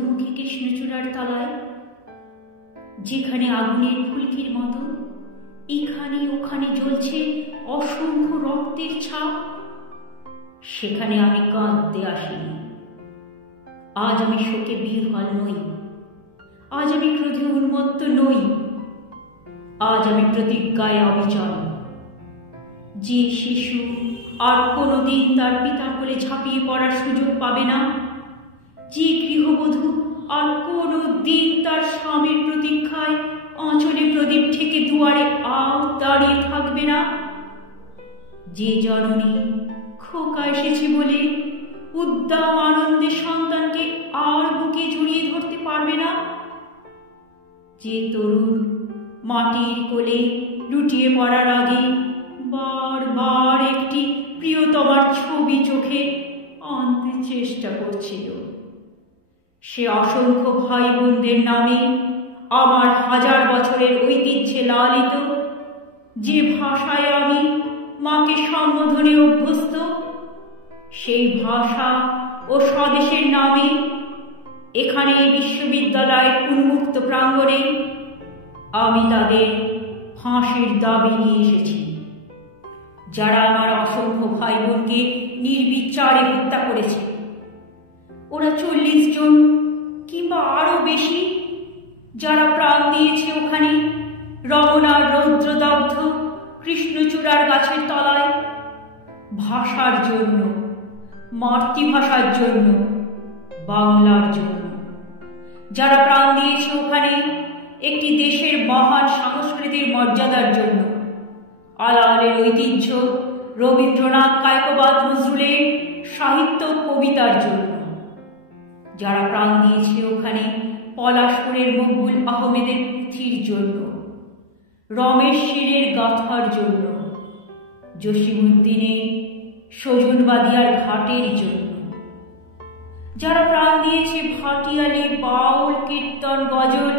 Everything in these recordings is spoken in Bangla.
ঊর্ধ্বমুখী কৃষ্ণচূড়ার তলায়, যেখানে আগুনের ফুলকির মতো এখানে ওখানে জ্বলছে অসংখ্য রক্তের ছাপ, সেখানে আমি কাঁদতে আসিনি। আজ আমি শোকে বিহ্বল নই, আজ আমি ক্রোধে উন্মত্ত নই, আজ আমি প্রতিজ্ঞায় অবিচল। যে শিশু আর কোনোদিন তার পিতার কোলে ঝাঁপিয়ে পড়ার সুযোগ পাবে না, যে গৃহবধূ আর কোনোদিন তার স্বামীর প্রতীক্ষায় আঁচলে প্রদীপ ঠেকে দুয়ারে দাঁড়িয়ে থাকবে না, যে জননী খোকা এসেছে বলে উদ্দাম আনন্দে সন্তানকে আর বুকে জড়িয়ে ধরতে পারবে না, যে তরুণ মাটির কোলে লুটিয়ে পড়ার আগে বারবার একটি প্রিয়তমার ছবি চোখে আনতে চেষ্টা করছিল, সে অসংখ্য ভাই বোনদের নামে আমার 1000 বছরের ঐতিহ্যে লালিত, যে ভাষায় আমি মাকে সম্বোধনে অভ্যস্ত, সেই ভাষা ও স্বদেশের নামে এখানে বিশ্ববিদ্যালয়ের উন্মুক্ত প্রাঙ্গণে আমি তাদের ফাঁসির দাবি নিয়ে এসেছি, যারা আমার অসংখ্য ভাই বোনকে নির্বিচারে হত্যা করেছে। ওরা 40 জন কিংবা আরো বেশি, যারা প্রাণ দিয়েছে ওখানে রমনার রৌদ্রদগ্ধ কৃষ্ণচূড়ার গাছের তলায়, ভাষার জন্য, মাতৃভাষার জন্য, বাংলার জন্য, যারা প্রাণ দিয়েছে ওখানে একটি দেশের মহান সংস্কৃতির মর্যাদার জন্য, আলালের ঐতিহ্য, রবীন্দ্রনাথ, কায়কোবাদ, নজরুলের সাহিত্য কবিতার জন্য, যারা প্রাণ দিয়েছে ওখানে পলাশপুরের মকবুল আহমেদের পুঁথির জন্য, রমেশ শীরের গাথার জন্য, জসিমউদ্দিনের সজনবাদিয়ার ঘাটের জন্য, যারা প্রাণ দিয়েছে ভাটিয়ালির বাউল, কীর্তন, গজল,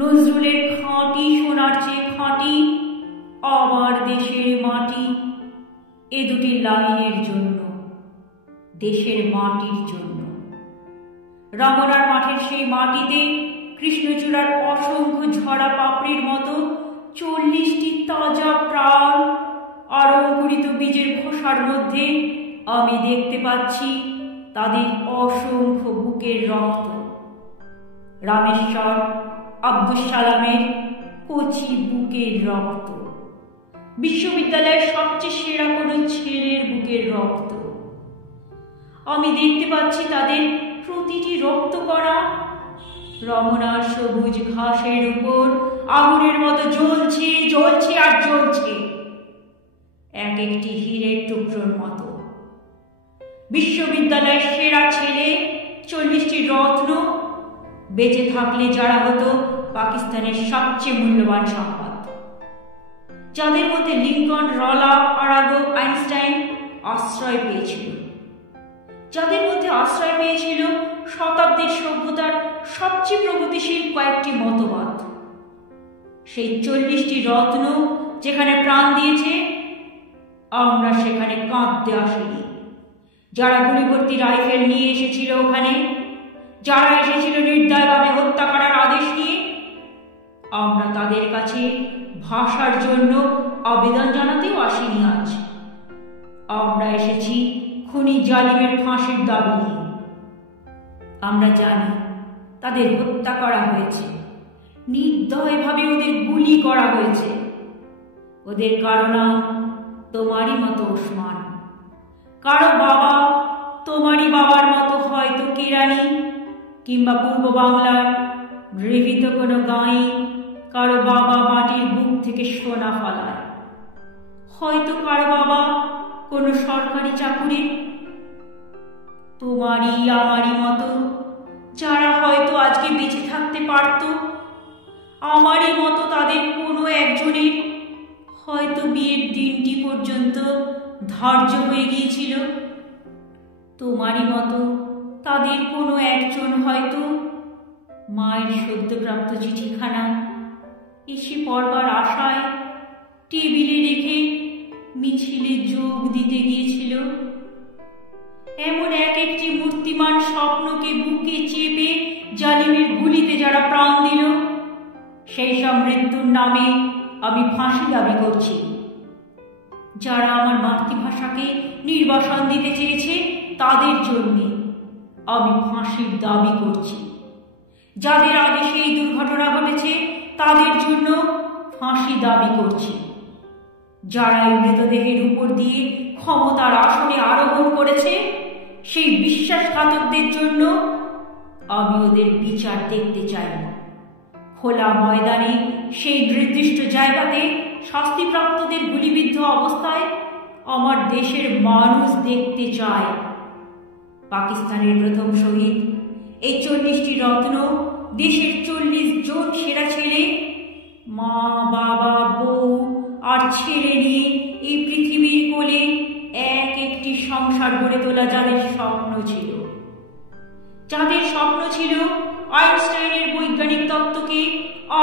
নজরুলের খাঁটি সোনার চেয়ে খাঁটি আমার দেশের মাটি, এ দুটি লাইনের জন্য, দেশের মাটির জন্য। রমনার মাঠের সেই মাটিতে কৃষ্ণচূড়ার অসংখ্য ঝরা পাপড়ির মতো 40টি তাজা প্রাণ আর অঙ্কুরিত বীজের খোসার মধ্যে আমি দেখতে পাচ্ছি তাদের অসংখ্য বুকের রক্ত। রামেশ্বর, আব্দুস সালামের কচি বুকের রক্ত, বিশ্ববিদ্যালয়ের সবচেয়ে সেরা কোনো ছেলের বুকের রক্ত। আমি দেখতে পাচ্ছি তাদের প্রতিটি রক্তকণা রমনার সবুজ ঘাসের উপর আগুনের মতো জ্বলছে, জ্বলছে আর জ্বলছে, এক একটি হীরের টুকরোর মতো। বিশ্ববিদ্যালয়ের সেরা ছেলে, 40টি রত্ন, বেঁচে থাকলে যারা হতো পাকিস্তানের সবচেয়ে মূল্যবান সম্পদ, যাদের মধ্যে লিঙ্কন, রলা, আরাগো, আইনস্টাইন আশ্রয় পেয়েছিল, যাদের মধ্যে আশ্রয় পেয়েছিল শতাব্দীর সভ্যতার সবচেয়ে প্রগতিশীল কয়েকটি মতবাদ। সেই 40টি রত্ন যেখানে প্রাণ দিয়েছে, আমরা সেখানে কাঁদতে আসিনি। যারা গুলিভর্তি রাইফেল নিয়ে এসেছিল ওখানে, যারা এসেছিল নির্দয়ভাবে হত্যা করার আদেশ নিয়ে, আমরা তাদের কাছে ভাষার জন্য আবেদন জানাতেও আসিনি আজ। আমরা এসেছি খুনি জালিমের ফাঁসির দাবি নিয়ে। আমরা জানি তাদের হত্যা করা হয়েছে, নির্দয়ভাবে ওদের গুলি করা হয়েছে। ওদের কারো নাম তোমারই মতো ওসমান, কারো বাবা তোমারই বাবার মতো হয়তো কেরানি, কিংবা পূর্ব বাংলার গৃহীত কোনো গাঁই, কারো বাবা মাটির বুক থেকে সোনা ফলায়, হয়তো কারো বাবা কোনো সরকারি চাকুরে। তোমারই আমারই মতো যারা হয়তো আজকে বেঁচে থাকতে পারত, আমারই মতো তাদের কোনো একজনের হয়তো বিয়ের দিনটি পর্যন্ত ধার্য হয়ে গিয়েছিল। তোমারই মতো তাদের কোনো একজন হয়তো মায়ের সদ্যপ্রাপ্ত চিঠিখানা এসে পড়বার আশায় টেবিলে রেখে মিছিলে যোগ দিতে গিয়েছিল। এমন এক একটি মূর্তিমান স্বপ্নকে বুকে চেপে সেই সব মৃত্যুর নামে আমি ফাঁসি দাবি করছি। যারা আমার মাতৃভাষাকে নির্বাসন দিতে চেয়েছে তাদের জন্য আমি ফাঁসির দাবি করছি। যাদের আগে সেই দুর্ঘটনা ঘটেছে তাদের জন্য ফাঁসি দাবি করছি। যারা এই মৃতদেহের উপর দিয়ে ক্ষমতার আসনে আরোহণ করেছে সেই বিশ্বাসঘাতকদের জন্য আমি ওদের বিচার দেখতে চাই না। খোলা ময়দানে সেই নির্দিষ্ট জায়গাতে শাস্তিপ্রাপ্তদের গুলিবিদ্ধ অবস্থায় আমার দেশের মানুষ দেখতে চায়। পাকিস্তানের প্রথম শহীদ, এই 40টি রত্ন, দেশের 40 জন সেরা ছেলে, মা বাবা বউ আর ছেলে নিয়ে এই পৃথিবীর কোলে এক একটি সংসার গড়ে তোলা যাদের স্বপ্ন ছিল, যাদের স্বপ্ন ছিল আইনস্টাইনের বৈজ্ঞানিক তত্ত্বকে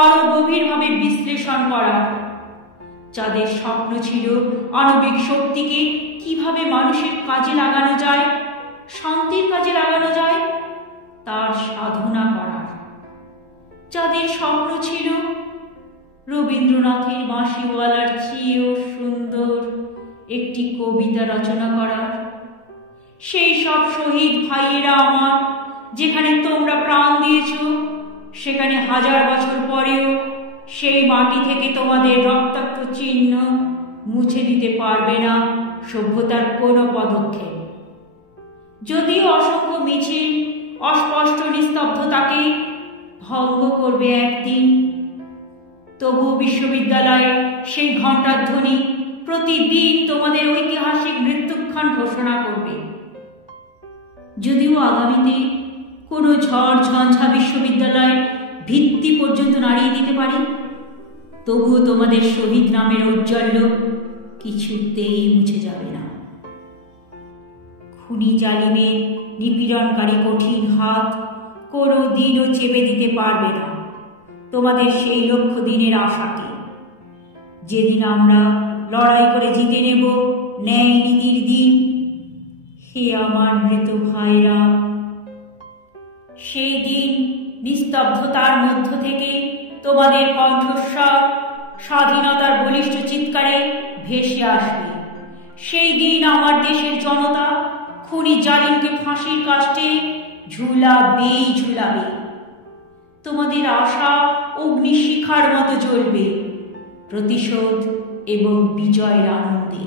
আরো গভীরভাবে বিশ্লেষণ করা, যাদের স্বপ্ন ছিল আণবিক শক্তিকে কিভাবে মানুষের কাজে লাগানো যায়, শান্তির কাজে লাগানো যায়, তার সাধনা করার, যাদের স্বপ্ন ছিল রবীন্দ্রনাথের বাঁশিওয়ালার চেয়েও সুন্দর একটি কবিতা রচনা করার। সেই সব শহীদ ভাইয়েরা আমার, যেখানে তোমরা প্রাণ দিয়েছ সেখানে 1000 বছর পরেও সেই মাটি থেকে তোমাদের রক্তাক্ত চিহ্ন মুছে দিতে পারবে না সভ্যতার কোনো পদক্ষেপ। যদিও অসংখ্য মিছিল অস্পষ্ট নিস্তব্ধতাকে ভঙ্গ করবে একদিন, তবুও বিশ্ববিদ্যালয়ে সেই ঘণ্টার ধ্বনি প্রতিদিন তোমাদের ঐতিহাসিক মৃত্যুক্ষণ ঘোষণা করবে। যদিও আগামীতে কোনো ঝড় ঝঞ্ঝা বিশ্ববিদ্যালয়ের ভিত্তি পর্যন্ত নাড়িয়ে দিতে পারি, তবুও তোমাদের শহীদ নামের ঔজ্জ্বল্য কিছুতেই মুছে যাবে না। খুনি জালিমের নিপীড়নকারী কঠিন হাত কোনো দিনও চেপে দিতে পারবে না তোমাদের সেই লক্ষ্য দিনের আশাকে, যেদিন আমরা লড়াই করে জিতে নেব ন্যায় নীতির দিন। হে আমার মৃত ভাইরা, সেই দিন নিস্তব্ধতার মধ্য থেকে তোমাদের কণ্ঠস্বর স্বাধীনতার বলিষ্ঠ চিৎকারে ভেসে আসবে। সেই দিন আমার দেশের জনতা খুনি জালিমকে ফাঁসির কাষ্ঠে ঝুলাবেই ঝুলাবে। তোমাদের আশা অগ্নিশিখার মতো জ্বলবে প্রতিশোধ এবং বিজয়ের আনন্দে।